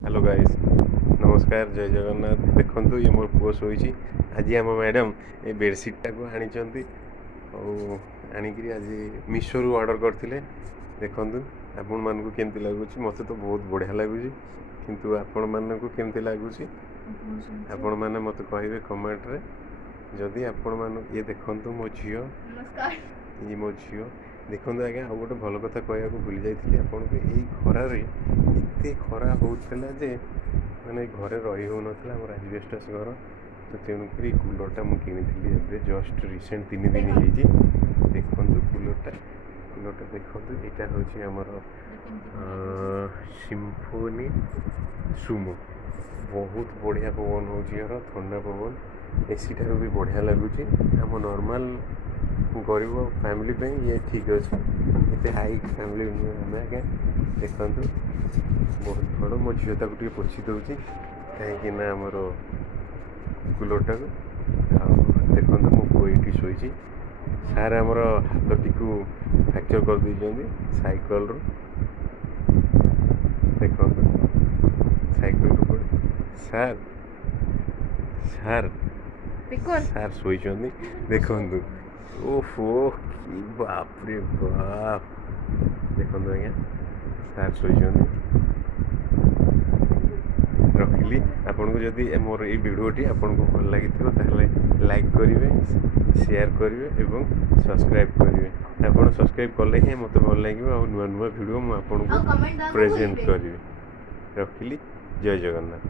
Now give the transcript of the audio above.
Hello guys, नमस्कार, जय जगन्नाथ। देखंतु ये मोर पुओ शोइछि। आज आम मैडम ए बेडसीटा को आनिचंती आनिकरी आज मिशोरू ऑर्डर करथिले। देखंतु आपण मानकु केमति लागुछि। मते तो बहुत बढ़िया लागुछि, किंतु आपण मानकु केमति लागुछि आपण माने मते कहिबे कमेंट रे। जदि आपण मान ये देखंतु मो झियो, नमस्कार। ये मो झियो देखंतु। आज्ञा आ गोटे भल कथा कहया को भूली जाइथिली आपण के। एई खरा रे एते खरा होउतला जे माने घरे रही हो नथला। हमर एजबेस्टस घर, तो तेणुकरी कूलरटा मु किनिथिली एबे जस्ट रिसेंट 3 दिन ହେଇଛି। देखंतु कूलरटा देखंतु। एटा होछि हमर सिम्फोनी सुमो। बहुत बढ़िया पवन होछि यार, ठंडा पवन। एसी ठाରୁ भी बढ़िया लगुछि। हम नॉर्मल गरीब फैमिली पे ये ठीक अच्छे। एते हाई फैमिली नुहे आज्ञा। देखंतु बहुत बड़। मो झील ताकू पोछि दूसरी कहीं आमर कूलरटा को। देखो मो पुओ ये शोची। सार आमर हाथटी को फ्रैक्चर कर देइछन्ती साइकल रू। देखो साइकल रू पड़े सार सार सार शोइछन्ती। देखंतु ओफो कि बाप रे बाप। देखंतु आज्ञा सार शोइछन्ती। रखिली। आपन को जदि मोर ये वीडियोटी आपन को भल लगी ताहले लाइक करिवे, शेयर करिवे एवं सब्सक्राइब करिवे। आपन सब्सक्राइब कले ही मते भल लागिवो आ नुवा नुवा वीडियो मु आपन को प्रेजेंट करिवे। रखिली। जय जगन्नाथ।